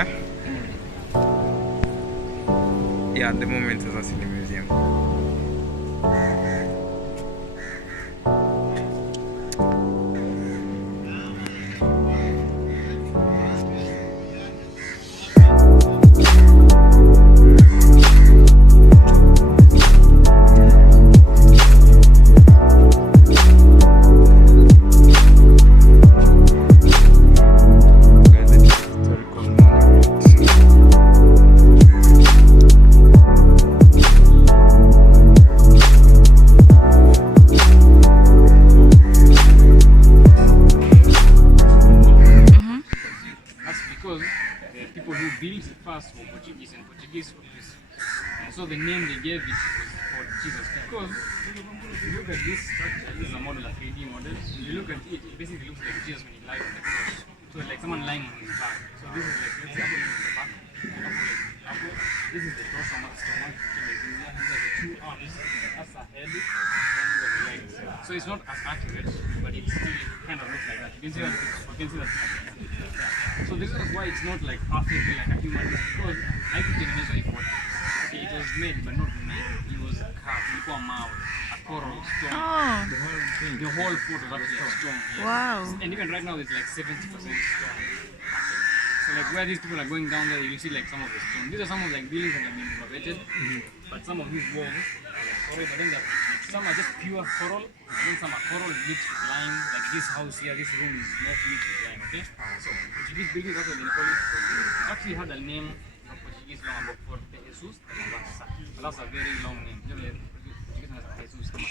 Yeah? Yeah, at the moment it's a museum. Portuguese and Portuguese for this. So the name they gave it was Portuguese because if you look at this structure, this is a model, a 3D model. If you look at it, it basically looks like Jesus when he lies on the cross. So like someone lying on his back. So this is like, let's say this is the back, this is the torso, stomach, these are the two arms, that's a head, and the legs. So it's not as accurate, but it still kind of looks like that. You can see that. So this is why it's not like perfectly like a human being, because I could measure it for okay, it was made but not made. It was carved, a coral stone. Oh. The whole foot was actually a stone. Yes. Wow. And even right now it's like 70% stone. So like where these people are going down there, you see like some of the stone. These are some of like buildings that have been renovated, but some of these walls are like coral, but then some are just pure coral, and then some are coral mixed with lime. Like this house here, this room is not mixed with lime. Okay, so Portuguese buildings, that's what they call it. It actually had a name from Portuguese long ago for Jesus de Mombasa. But that's a very long name. Portuguese has Jesus from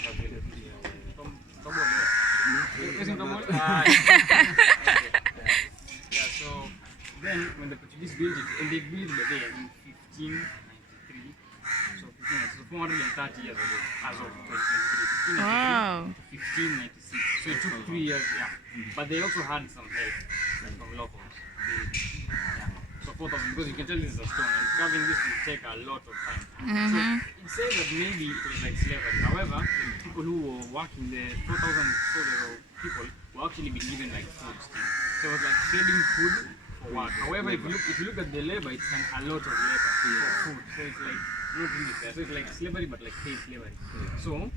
yeah, so then when the Portuguese built it, and they built it there in 1593, so 430 years ago, as of 2023, Wow. 1596. So it took 3 years, yeah. But they also had some help from locals. So 4,000, because you can tell this is a stone, and carving this will take a lot of time. So it says that maybe it was like slavery. However, the people who were working there, 4,000 people, were actually being given like food still. So it was like trading food for work. However, if you look at the labor, it's a lot of labor for food. So it's like not really fair. So it's like slavery, but like paid slavery. So it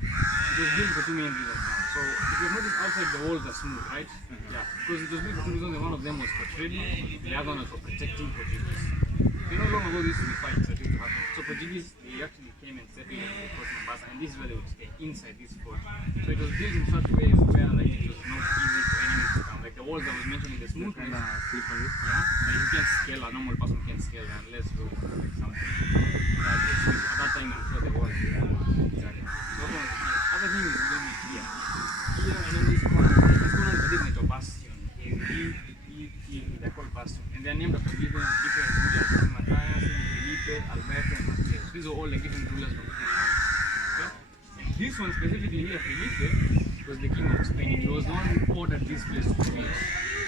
was built for two main reasons now. So if you notice outside, the walls are smooth, right? Yeah. Because it was built for two reasons. One of them was for trading, the other one was for protecting Portuguese. You know, long ago this used to be fights that used to happen. So Portuguese, they actually came and settled in the port of Mombasa, and this is where they would stay, inside this fort. So it was built in such ways where like it was not easy for enemies to come. Like the walls I was mentioning, the smooth kind of slippery. Yeah. But you can't scale, a normal person can't scale unless you like something. At that time I'm sure they were. Exactly. So other thing is going to be here. Here and then this corner is a bastion. They're called bastion. And they're named after different rulers. Matthias, Felipe, Alberto, and Matthias. These are all like different rulers from different countries. Okay? And this one specifically here, Felipe, was the king of Spain. He was the one who ordered this place to be built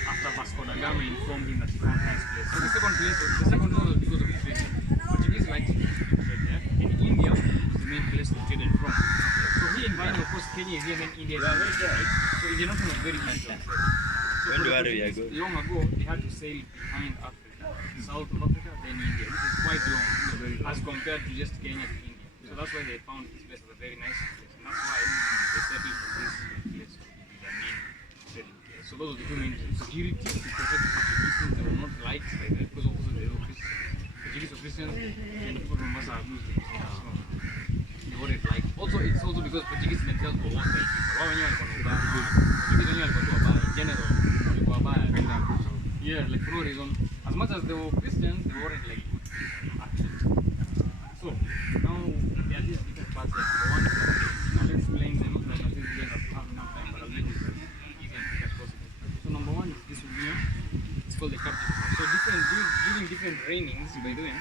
after Vasco da Gama informed him that he found this place. So the second one was because of the trade. Portuguese liked to trade there. And India was the main place they traded from. So he invited, of course, Kenya is here, then India is here, right? So Indian Ocean was very easy to trade. So long ago, they had to sail behind Africa, south of Africa, then India, which is quite long, as compared to just Kenya to India. So that's why they found this place was a very nice place, and that's why they settled for this place to be their main settling place. So those are the two main things. Security, to protect the Portuguese, they were not liked by them because also they were Christians. Portuguese were Christians, and the people from Mombasa are Muslims. So they weren't liked. Also, it's also because Portuguese themselves were one by people. Wao wenyewe walikuwa Portuguese wenyewe walikuwa tu in general. Yeah, like for no reason. As much as they were Christians, they weren't like good actually. So now there are these different parts. Like the one I'll explain them. Like I think you guys have enough time, but I'll make it as easy and quick as possible. So number one is this one here. It's called the captain. So during different trainings by doing,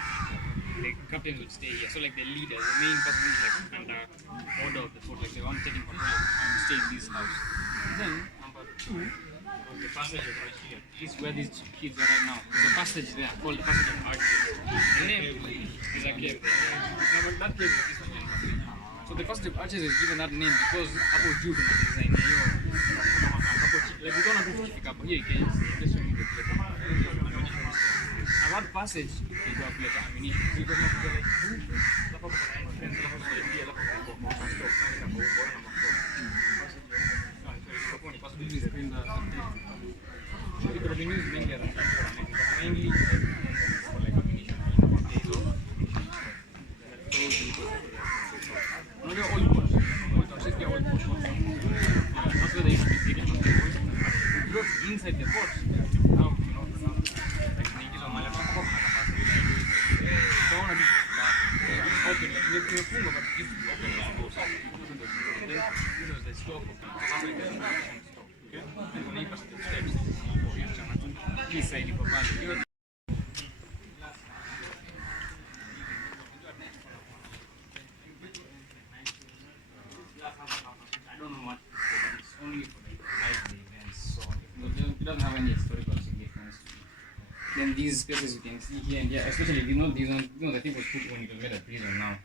the captains would stay here. So like the leader, the main person is like under order of the fort, like the one taking control and stay in this house. And then number two. The passage is right here. This is where these kids are right now. There's a passage there called the passage of arches. The name is a cave there. Now, but that cave is this one. So the passage of arches is given that name because hapo juu kuna design hiyo. Like we don't have to pick up here again. Just showing you the place. Now that passage is a place ammunition. Because not the like it could have been used mainly as a mainly for like ammunition. No, they're old ports. That's where they used to be taken from the ports. Because inside the ports, now you know, like Nike or Malabar, don't want to be open. Like you're full of it, just open and go south. This was the stop of the public stop. Okay? And when you pass the steps, this side you go. I don't know much, but it's only for like live events, so it doesn't have any historical significance. Then these spaces you can see here and here, especially these ones, I think was put when it was made a prison now.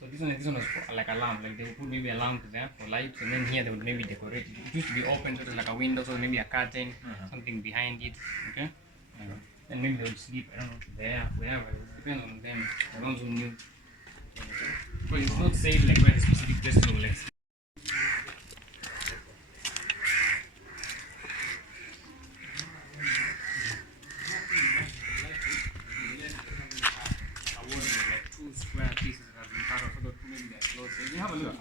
So this one was for, like a lamp, like they would put maybe a lamp there for lights, and then here they would maybe decorate it. It used to be open, so it was like a window, so maybe a curtain, something behind it, okay? And maybe they would sleep, I don't know, there, wherever, it depends on them, the ones who knew. But it's not said like where a specific place to like. Square pieces have been cut off, so that maybe they're close. So you have a look.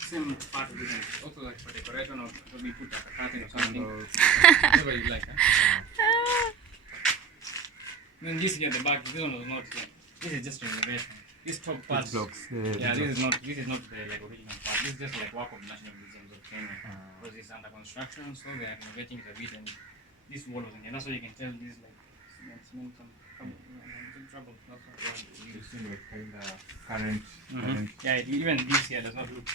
Same part of the design. Also like for decoration or we put like a curtain or something. Whatever you like. Then this here, the back, this one was not here. This is just renovation. This top part. Yeah, this is not the like original part. This is just like work of National Museums of Kenya. Because it's under construction, so they are renovating it a bit, and this wall was in here. That's why you can tell this like cement some trouble. That's what You seem like kind of current. Yeah, even this here does not look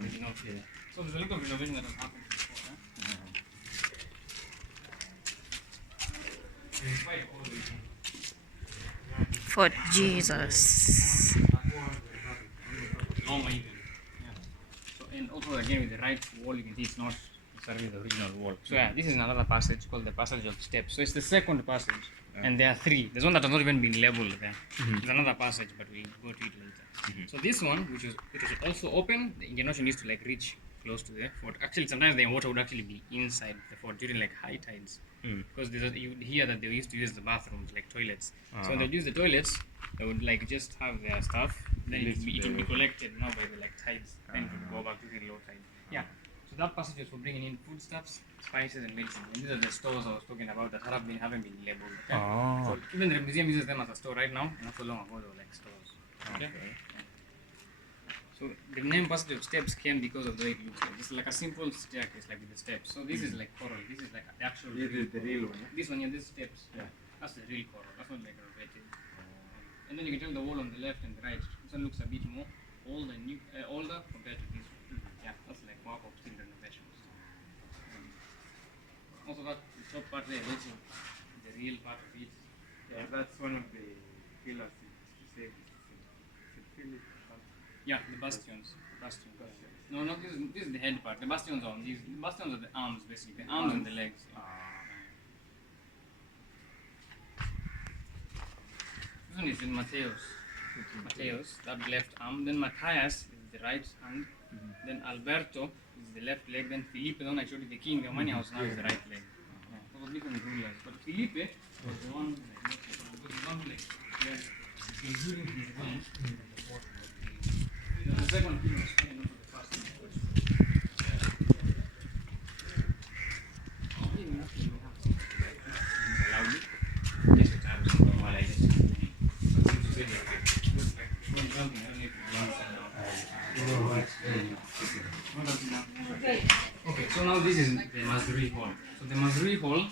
original here. So there's a lot of renovation that has happened before. Despite all these things. Fort Jesus. Long even. Yeah. So and also again with the right wall, you can see it's not necessarily the original wall. So yeah, this is another passage called the passage of steps. So it's the second passage, and there are three. There's one that has not even been labeled there. There's another passage, but we'll go to it later. So this one, which was also open, the Indian Ocean used to like reach close to the fort. Actually, sometimes the water would actually be inside the fort during like high tides. Because you hear that they used to use the bathrooms like toilets. So when they use the toilets, they would like just have their stuff. Then it would be collected now by the like tides. Then it would go back to the low tide. Yeah. So that passage was for bringing in foodstuffs, spices, and medicine. And these are the stores I was talking about that haven't been labeled. Okay? So even the museum uses them as a store right now. Not so long ago they were like stores. Okay. So the name passage of steps came because of the way it looks like. It's like a simple staircase, like with the steps. So this is like coral. This is like the actual. This is the real one. This one, yeah, these steps. Yeah. That's the real coral. That's not like renovated. And then you can tell the wall on the left and the right. This one looks a bit more older compared to this one. Yeah, that's like work of still renovations. Also, that the top part there, also the real part of it. Yeah, that's one of the pillars to save. Yeah, the bastions. No, not this. This is the head part. The bastions are these. The bastions are the arms, basically. The arms and the legs. Yeah. This one is in Mateus, that left arm. Then Matthias is the right hand. Then Alberto is the left leg. Then Felipe, the one I showed you, the king, the money house now is the right leg. Yeah. So different rulers. But Felipe was the one like including his reign. The second king was coming into the first one. Okay, so now this is the Mazuri Hall. So the Mazuri Hall,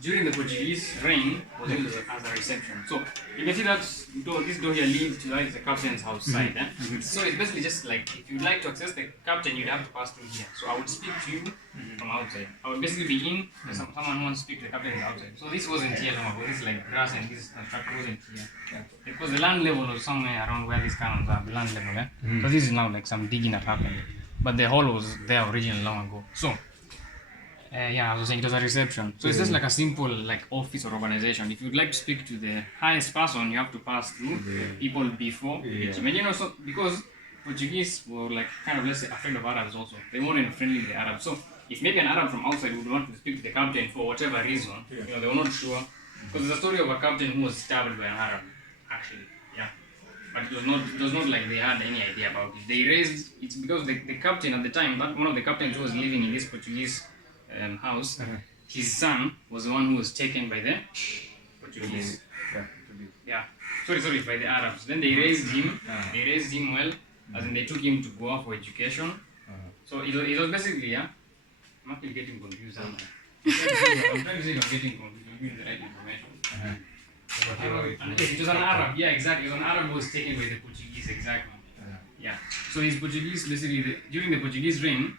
during the Portuguese reign, was used as a reception. So you can see that door, this door here leads to the captain's house side. So it's basically just like, if you'd like to access the captain, you'd have to pass through here. So I would speak to you from outside. I would basically be in, someone wants to speak to the captain is outside. So this wasn't here no more. This is like grass and this structure wasn't here. Because the land level was somewhere around where these cannons are, the land level. So this is now like some digging that happened. But the hall was there originally long ago. So, yeah, I was saying it was a reception. So it's just like a simple like office or organization. If you'd like to speak to the highest person, you have to pass through people before. And you know, so because Portuguese were like kind of, let's say, afraid of Arabs also. They weren't friendly with the Arabs. So if maybe an Arab from outside would want to speak to the captain for whatever reason, you know, they were not sure. Because there's a story of a captain who was stabbed by an Arab, actually. Yeah. But it was not like they had any idea about it. They raised, it's because the captain at the time, one of the captains who was living in this Portuguese house, his son was the one who was taken by the Portuguese. Yeah. Sorry, by the Arabs. Then they raised him. They raised him well, as in they took him to go out for education. So it was basically, yeah. I'm actually getting confused. I'm trying to say I'm getting confused. I'm giving the right information. It was an Arab, yeah, exactly. It was an Arab who was taken by the Portuguese, exactly. Yeah. So his Portuguese, basically, during the Portuguese reign,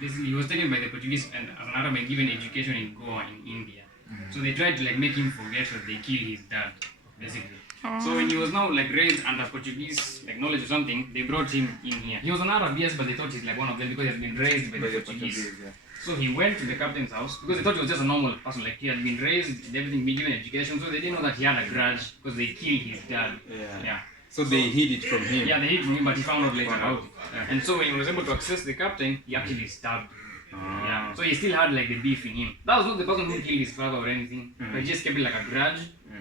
he was taken by the Portuguese and an Arab and given education in Goa, in India. So they tried to like make him forget that they killed his dad, basically. So when he was now like raised under Portuguese like knowledge or something, they brought him in here. He was an Arab, yes, but they thought he's like one of them because he had been raised by the Portuguese. So he went to the captain's house because they thought he was just a normal person, like he had been raised and everything, been given education, so they didn't know that he had a grudge because they killed his dad. Yeah. So they hid it from him. Yeah, they hid it from him, but he found out later about it. And so when he was able to access the captain, he actually stabbed him. Yeah. So he still had like the beef in him. That was not the person who killed his father or anything, but he just kept it like a grudge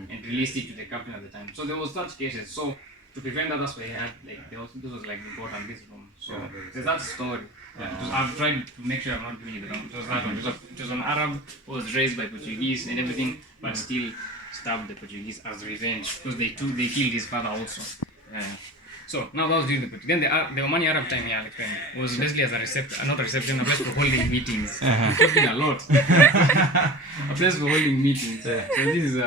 and released it to the captain at the time. So there was such cases. So to prevent that, that's why he had like this was like important this room. So there's that story. I've tried to make sure I'm not doing it wrong. It was that one. It was an Arab who was raised by Portuguese and everything, but still stabbed the Portuguese as revenge because they killed his father also. So now that was during the Portuguese. Then the Omani Arab time here was basically as a reception, not a reception, a place for holding meetings. Talking a lot. A place for holding meetings. So this is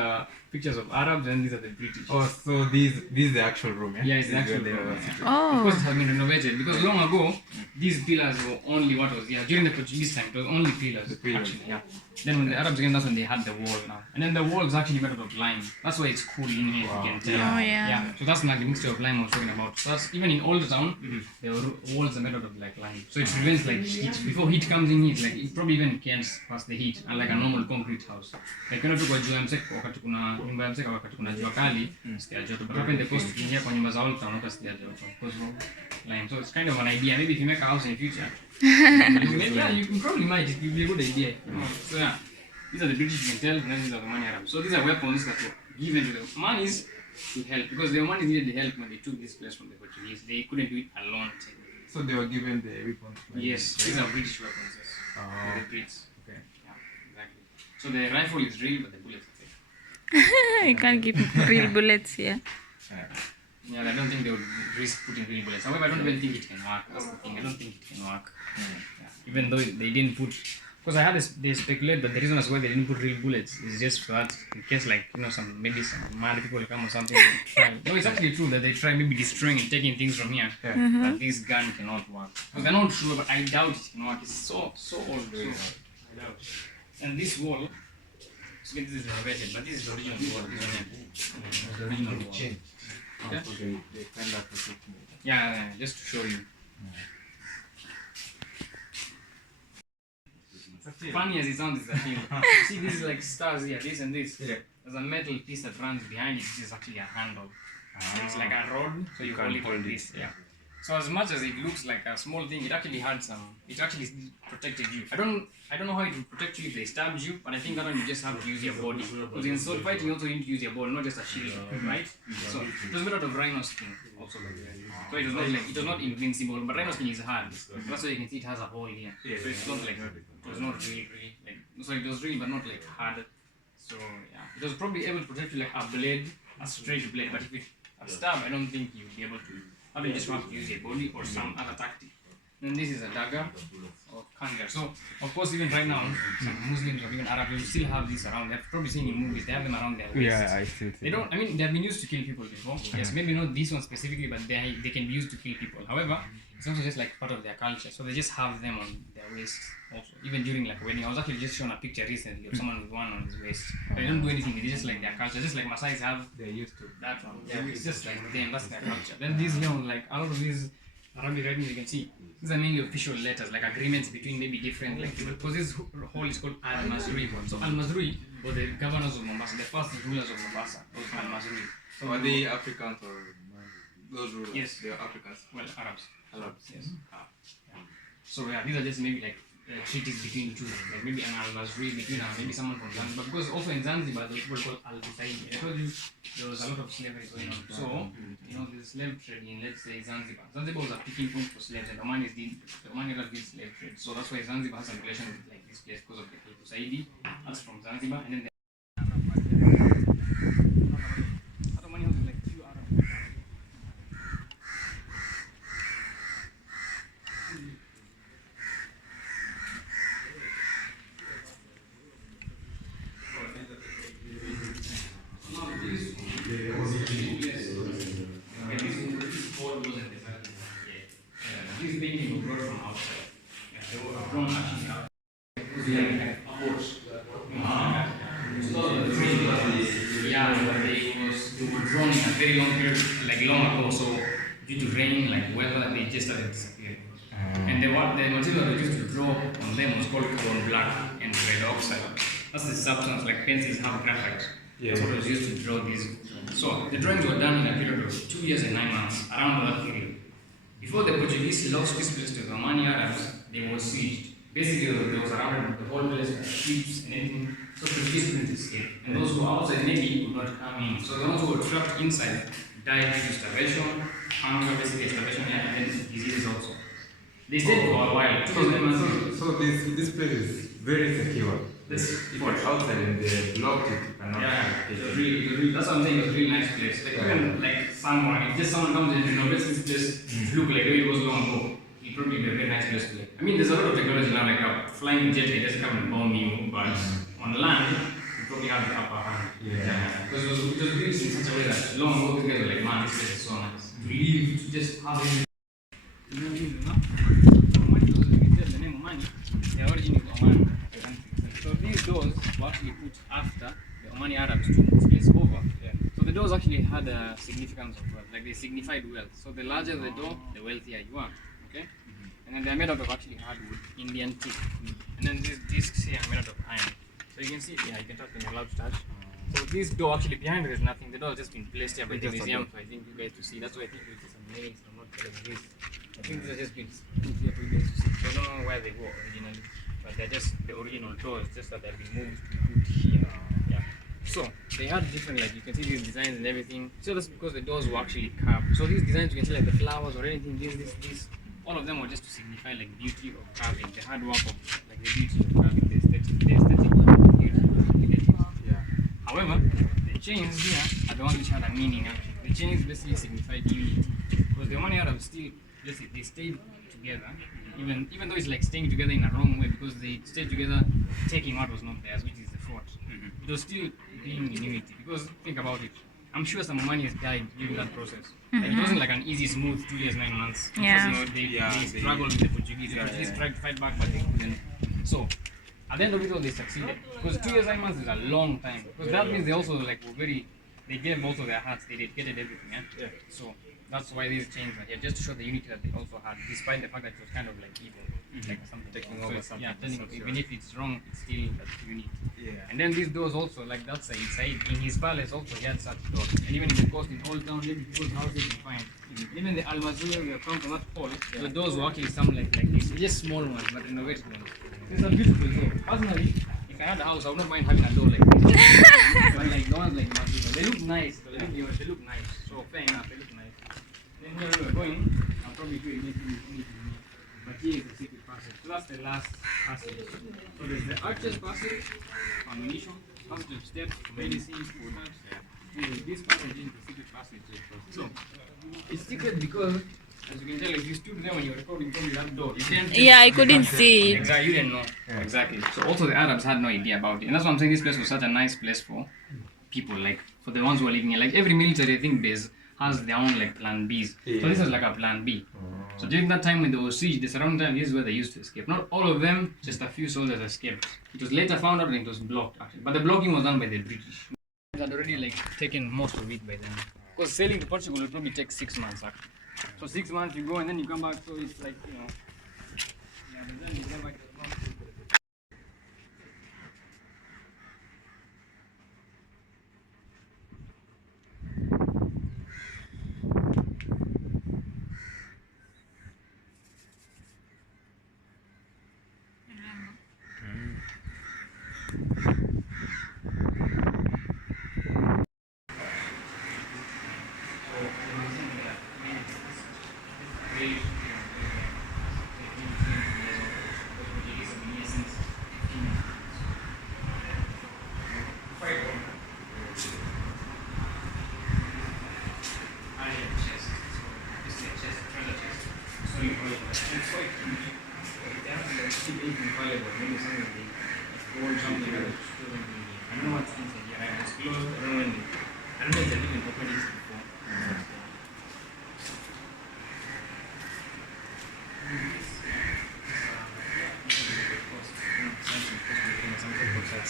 pictures of Arabs and these are the British. Oh, so this is the actual room, yeah? Yeah, it's the actual room. Oh. Of course, it has been renovated because long ago, these pillars were only what was here. During the Portuguese time, it was only pillars. Actually, yeah. Then when the Arabs came, that's when they had the wall now. And then the wall is actually made out of lime. That's why it's cool in here, if you can tell. Oh, yeah. So that's like the mixture of lime I was talking about. So that's, even in Old Town, the walls are made out of like lime. So it prevents like heat. Before heat comes in, it probably even can't pass the heat, unlike a normal concrete house. Like when tuko juu ya mseko wakati kuna nyumba ya mseko wakati kuna jua kali, sikia joto. But hapa in the coast ukiingia kwa nyumba za Old Town utasikia joto because of lime. So it's kind of an idea. Maybe if you make a house in the future, you can probably might. It will be a good idea. So yeah. These are the British, you can tell, and then these are the Omani Arabs. So these are weapons that were given to the Omanis to help, because the Omanis needed the help when they took this place from the Portuguese. They couldn't do it alone. So they were given the weapons? Yes, these are British weapons, yes. The Brits. Okay. Yeah, exactly. So the rifle is real, but the bullets are fake. You can't keep real bullets here. Yeah, I don't think they would risk putting real bullets. However, I don't even think it can work. That's the thing. I don't think it can work. Yeah. Even though they didn't put... Because I had they speculate that the reason as why they didn't put real bullets is just for that, in case like, you know, maybe some mad people come or something. No, it's actually true that they try maybe destroying and taking things from here. But this gun cannot work. Because they're not sure, but I doubt it can work. It's so old. So I doubt. And this wall, so this is renovated, but this is the original wall. This one here. The original wall. Okay? So they kind of protect me. Yeah, just to show you. Funny as it sounds, is a thing. See, this is like stars here, this and this. Yeah. There's a metal piece that runs behind it, which is actually a handle. It's like a rod, so you hold it like this. Yeah. So as much as it looks like a small thing, it actually had some. It actually protected you. I don't know how it would protect you if they stabbed you, but I think that one you just have to use your body. Because in sword fighting, you also need to use your body, not just a shield, right? So it was made out of rhino skin, also. So it was not invincible, but rhino skin is hard. That's why you can see it has a hole here. So it's not like it was not really like. So it was real, but not like hard. So yeah, it was probably able to protect you like a blade, a straight blade. But if it a stab, I don't think you'd be able to. I mean, just have to use your body or some other tactic. Then this is a dagger or khanjar. So of course even right now some Muslims or even Arabs will still have this around. They've probably seen in movies, they have them around their waist. Yeah, I still see. They don't, I mean, they've been used to kill people before. Yes, maybe not this one specifically, but they can be used to kill people. However, it's also just like part of their culture. So they just have them on their waists also. Even during like a wedding. I was actually just shown a picture recently of someone with one on his waist. They don't do anything, it's just like their culture. Just like Maasais have, They're used to. that one. Yeah, it's just like them, that's their culture. Then these, like a lot of these Arabic writings you can see, these are mainly official letters, like agreements between maybe different, like, because this hall is called Al-Mazrui. So Al-Mazrui were the governors of Mombasa, the first rulers of Mombasa, those Al-Mazrui. So are they Africans or those rulers? Yes. They are Africans. Well, Arabs. Arabs. Yes. Yeah. So yeah, these are just maybe like treaties between two, like maybe an Al-Mazrui between maybe someone from Zanzibar, because also in Zanzibar there were called Al-Busaidi. I told you there was a lot of slavery going on. So, the slave trade in, let's say, Zanzibar. Zanzibar was a picking point for slaves, and the Omanis did slave trade. So that's why Zanzibar has some relation with like this place because of the Al-Busaidi. That's from Zanzibar, and then the Ottomani was like few Arab. These paintings were brought from outside. They were drawn actually out. Like a horse. They were drawn in a very long period, like long ago. So due to rain, like weather, they just started disappearing. And the material they used to draw on them was called carbon black and red oxide. That's the substance, like pencils have graphite. Yeah. That's what was used to draw these. So the drawings were done in a period of 2 years and 9 months, around that period. Before the Portuguese lost this place to the Omani Arabs, they were sieged. Basically, there was around the whole place with ships and anything. So Portuguese couldn't escape. And those who were outside maybe could not come in. So the ones who were trapped inside died due to starvation, hunger, basically starvation, and then diseases also. They stayed for a while. So this place is very secure. If you're outside and they blocked it, you cannot. Yeah, it was really, that's what I'm saying, it was a really nice place. Like, even like someone, if just someone comes and renovates this place to look like the way it was long ago, it'll probably be a very nice place to live. I mean, there's a lot of technology now, like a flying jet, they just come and bomb you, but on land, you probably have the upper hand. Because it was built in such a way that long ago, these guys were like, man, this place is so nice. To live, to just have it. You know, the name of money, the origin is Oman. So these doors were actually put after the Omani Arabs took this place over. So the doors actually had a significance of wealth, like they signified wealth. So the larger the door, the wealthier you are. Okay? And then they're made out of actually hardwood, Indian teak. And then these discs here are made out of iron. So you can see, yeah, you can touch when you're allowed to touch. So this door actually behind there is nothing. The door has just been placed here by the museum. So I think you guys to see. That's why I think you see some nails. I'm not telling this. I think these are just been put here for you guys to see. So I don't know where they were originally. But they're just the original doors, just that they've been moved to put here. Yeah. So they had different, like you can see these designs and everything. So that's because the doors were actually carved. So these designs you can see like the flowers or anything, this, all of them were just to signify like beauty of carving, the hard work of like the beauty of carving, the aesthetic beauty of the. Yeah. However, the chains here are the ones which had a meaning actually. The chains basically signified unity. Because the Omani Arabs still, they stayed together. Even though it's like staying together in a wrong way, because they stayed together taking what was not theirs, which is the fort. It was still being in unity. Because think about it, I'm sure some Omanis died during that process. Like, it wasn't like an easy, smooth 2 years, 9 months. Yeah. Because, they struggled with the Portuguese. The Portuguese tried to fight back, but they couldn't. So at the end of it all, they succeeded. Because 2 years, 9 months is a long time. Because that means they also like were they gave also their hearts. They dedicated everything. Yeah. So that's why these chains are here, just to show the unity that they also had, despite the fact that it was kind of like evil, like something taking over something. Yeah, telling even if it's wrong, it's still unity. And then these doors also, like that Said in his palace also he had such doors, and even in the coast in Old Town, people's houses you find. Even the Al-Mazrui we have come from that hall, the doors were actually some like this, just small ones, but renovated ones. These are beautiful doors. Personally, if I had a house, I wouldn't mind having a door like this. But like the ones like Mazrui, they look nice. They look nice. So fair enough, they look nice. Then here we are going, I'll probably do anything more. But here is the secret passage. So that's the last passage. So there's the archer's passage, ammunition, passage of steps, medicine, products. This passage is the secret passage. So it's secret because As you can tell, if you stood there when you were recording probably that door, you didn't. Yeah, I couldn't see it. Exactly, you didn't know. Exactly. So also the Arabs had no idea about it, and that's why I'm saying this place was such a nice place for people, like for the ones who are living here. Like every military, I think, base has their own like plan Bs. So this was like a plan B. So during that time when there was siege, the surrounding time, this is where they used to escape. Not all of them, just a few soldiers escaped. It was later found out and it was blocked actually. But the blocking was done by the British. They had already like taken most of it by then. Because sailing to Portugal will probably take 6 months actually. So 6 months you go and then you come back, so it's like, you know. Yeah, but then you come back to the month.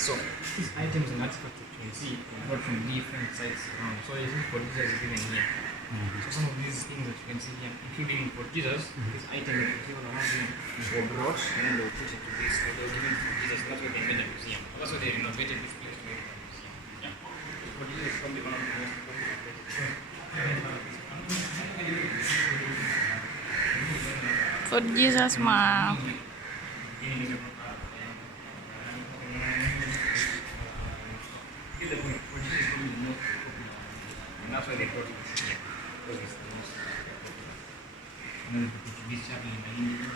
So these items and artifacts you can see are brought from different sites around. So this is Portuguese is given here. So some of these things that you can see here, including Portuguese, these items that you see all around here, were brought and then they were put into this. So they were given to Portuguese. That's why they made a museum. That's why they renovated this place to make a museum. Yeah. Portuguese is probably one of the most important places. For Jesus, ma. And that's why they brought it here. Because it's the most the Portuguese chapel in India.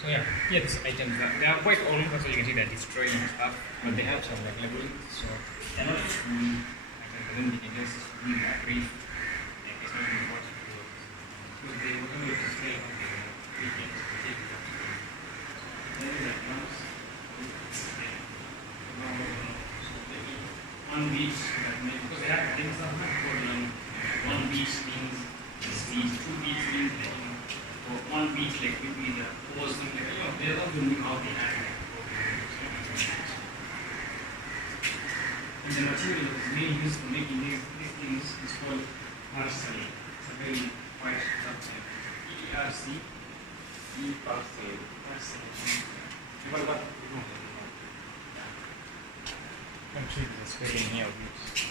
So yeah, here these items they are quite old, so you can see they're destroying stuff, but they have some like labyrinth, so they're not fully but then we can just give a brief like it's not important because they were going to display on the weekends to take it up to them. Then that comes one beach that because they have things that one beach means this beach, two beach means that or one beach like maybe the pose thing like they're not doing how they have it. And the material that is being used for making these things is called parsley. It's a very white substance. ERC. Parsley. What about I'm sure there's a spelling here of this.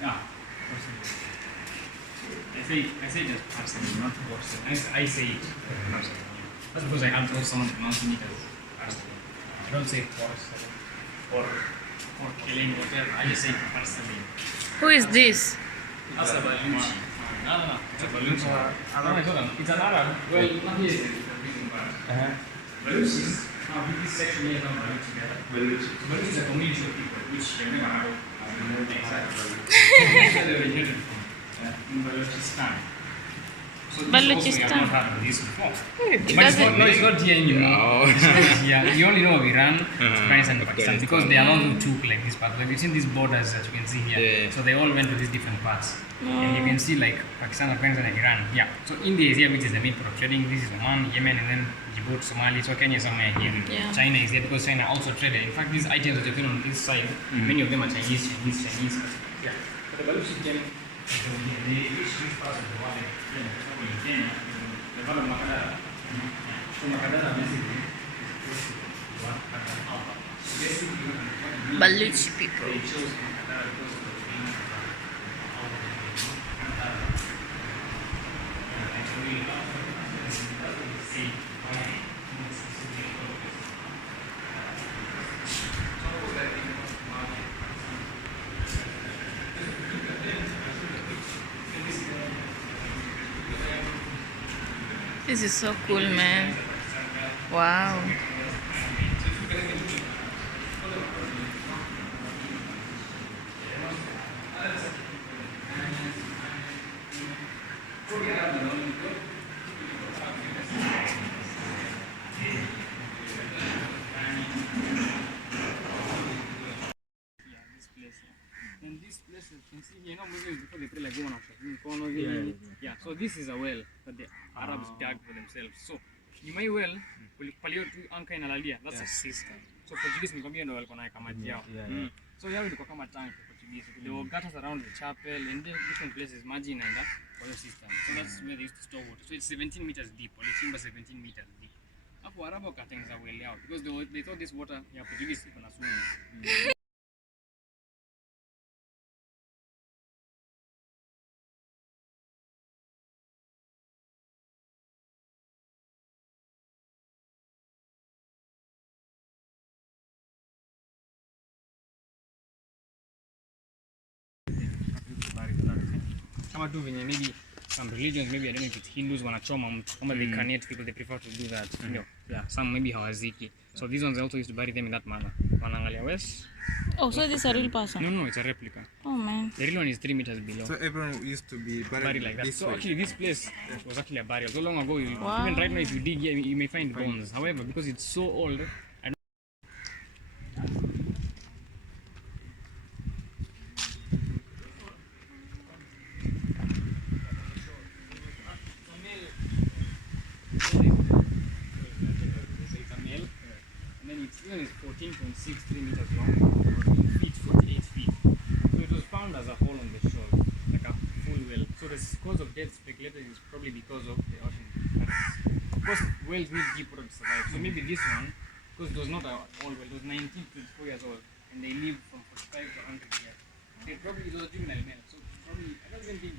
Yeah. I say just parsley, not porcelain. I say it parsley. That's because I have told someone pronouncing it as parsley. I don't say porcelain or killing whatever. I just say parsley. Who is this? That's a baluchi. No. It's a baluchi. It's an Arab. Well, not here. It's a reason part. Baluchis. Now, this section here is not baluchi. Baluchi is a community of people which they never have. They originated from in Balochistan. So Balochistan. We have not heard of this before. It But doesn't. it's not here anymore. It's not here. You only know of Iran, Afghanistan, and Pakistan because they are all who took like this part. Like you've seen these borders that you can see here. So they all went to these different parts. And you can see like Pakistan, Afghanistan, and Iran. Yeah. So India is here, which is the main port of trading. This is Oman, Yemen, and then Djibouti, Somalia. So Kenya is somewhere here. Yeah. China is here because China also traded. In fact, these items that you feel on this side, many of them are Chinese. Yeah. But the Baluchian, they reach these parts of the world. Kenya, the Val of Makadara. So Makadara basically is close to basically, Baluchi people. they chose Makadara because of the being This is so cool, man. Wow. feel like women are yeah. So this is a well that the Arabs dug for themselves. So you may well palio tu anka inalalia. That's a system. So Portuguese nikwambia ndio walikuwa naika maji yao. So yao ilikuwa kama tank for Portuguese. There were gutters around the chapel and different places maji inaenda for the system. So that's where they used to store water. So it's 17 meters deep. Walichimba 17 meters deep. Hapo Arabu wakatengeneza well yao because they thought this water ya Portuguese iko na sumu. Kama tu venye maybe some religions, maybe I don't know if it's Hindus wanachoma mtu kama they cremate people, they prefer to do that, you know. Yeah, some maybe hawaziki. So these ones also used to bury them in that manner. Wanaangalia west. Oh, so this is a real person? No, it's a replica. Oh man. The real one is 3 meters below. So everyone used to be buried Like that. this So way. actually this place was actually a burial. So long ago, Wow. even right now if you dig here, you may find bones. However, because it's so old, is 14.63 meters long, 14 feet, 48 feet. So it was found as a hole on the shore, like a full well. So the cause of death speculated is probably because of the ocean currents. Of course, whales need deep water to survive. So maybe this one, because it was not an old well, it was 19 to 24 years old, and they lived from 45 to 100 years. They probably, it was a juvenile male, so probably, I don't even think.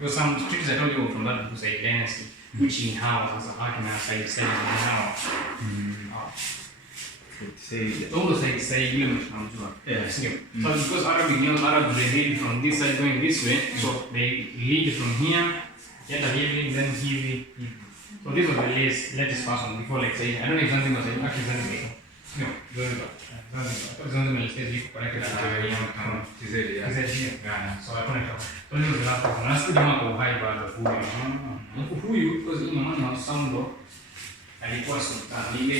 Because some streets I told you from that Busai dynasty, which in how as a Hakina side said now. Almost like say yes. So because Arabs they lead from this side going this way, so they lead from here, get a heavy, then heavy. So this was the latest person before like saying I don't know if something was actually something. No, something else is connected so I connect. So this was the last person. Last time I high bar the huyu because in maana wa sound alikuwa sultan ile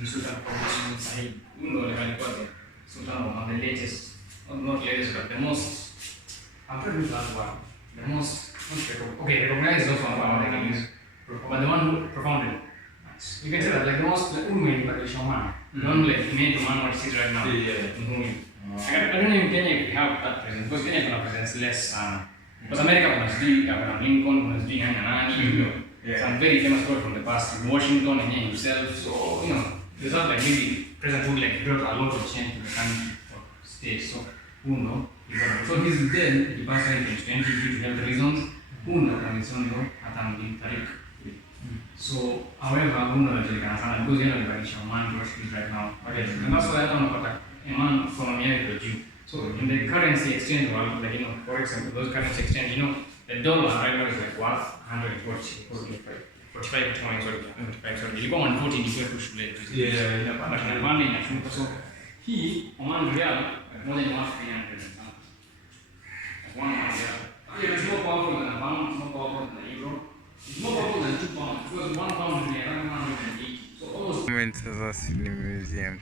ni sultan kwa sahihi ndio alikuwa sultan of the latest not latest but the most I'm pretty sure one the most okay recognized also one they can use but the one who propounded you can say that like the most like Unwin but the shaman not like made the man what sees right now I don't know in Kenya if we have that presence because Kenya presents less because America was doing Abraham Lincoln was doing nani some very famous people from the past Washington and himself so you know there's not like maybe President Wood like brought a lot of change to the country or state so who know so he's dead he passed away in 2020 due to health reasons who know kanisongo atamlitariki so however who know anajulikana sana because yeye alibadilisha man Portuguese right now okay and that's why I don't know a man from America Jew so in the currency exchange world like you know for example those currency exchange you know the dollar right now is like worth 45 sorry ilikuwa 140 ilikuwa tu shule but na mali inashuka so hii Oman real moja ni worth 300 one real it's more powerful than a pound more powerful than a euro it's more powerful than 2 pounds because 1 pound is around 180 so almost Moments of us in the museum.